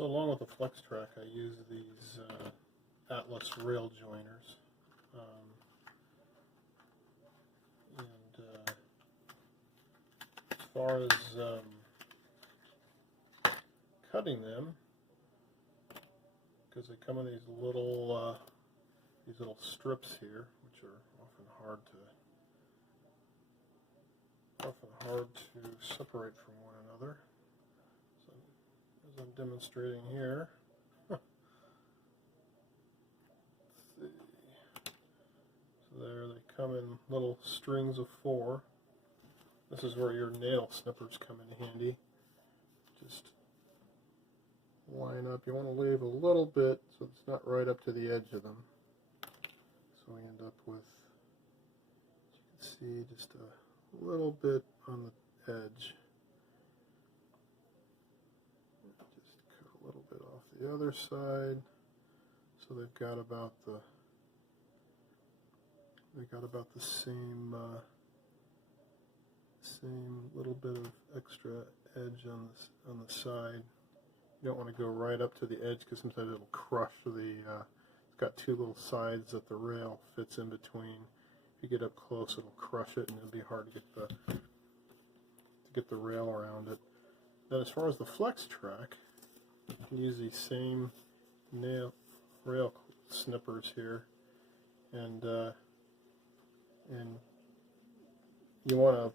So along with the flex track, I use these Atlas rail joiners. As far as cutting them, because they come in these little strips here, which are often hard to separate from one another. So, as I'm demonstrating here, let's see. So there they come in little strings of 4. This is where your nail snippers come in handy. Just line up. You want to leave a little bit so it's not right up to the edge of them. So we end up with, as you can see, just a little bit on the edge. Just cut a little bit off the other side. So they've got about the same little bit of extra edge on the side. You don't want to go right up to the edge because sometimes it'll crush the. It's got 2 little sides that the rail fits in between. If you get up close, it'll crush it, and it'll be hard to get the rail around it. Then, as far as the flex track, you can use these same rail snippers here, and you want to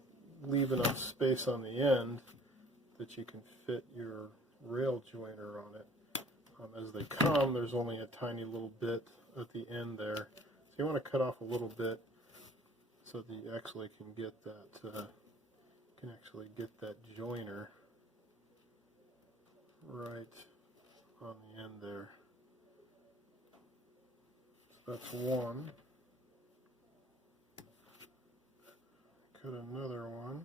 leave enough space on the end that you can fit your rail joiner on it. As they come, there's only a tiny little bit at the end there, so you want to cut off a little bit so that you actually can get that joiner right on the end there. So that's one. Cut another one.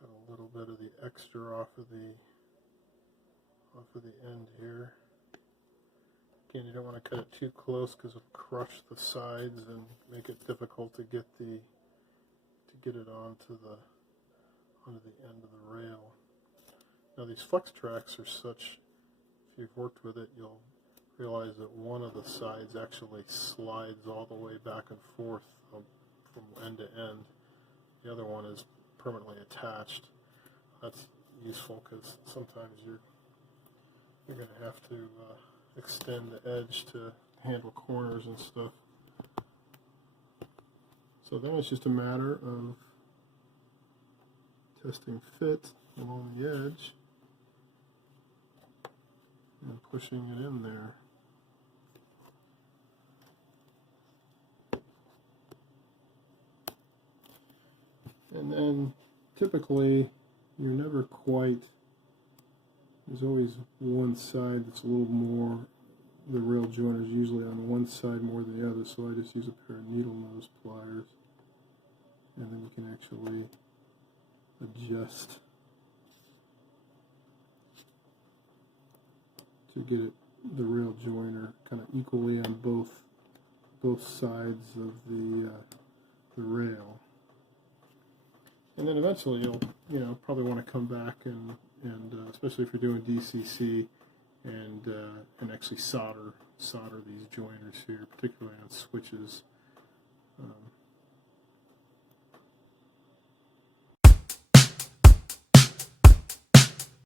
Cut a little bit of the extra off of the end here. Again, you don't want to cut it too close because it'll crush the sides and make it difficult to get it onto the end of the rail. Now these flex tracks are such, if you've worked with it, you'll realize that one of the sides actually slides all the way back and forth from end to end. The other one is permanently attached. That's useful because sometimes you're going to have to extend the edge to handle corners and stuff. So then it's just a matter of testing fit along the edge and pushing it in there. And then typically you're never quite, there's always one side that's a little more, the rail joiner is usually on one side more than the other, so I just use a pair of needle nose pliers, and then you can actually adjust to get the rail joiner kind of equally on both sides of the rail. And then eventually you'll probably want to come back and especially if you're doing DCC and actually solder these joiners here, particularly on switches.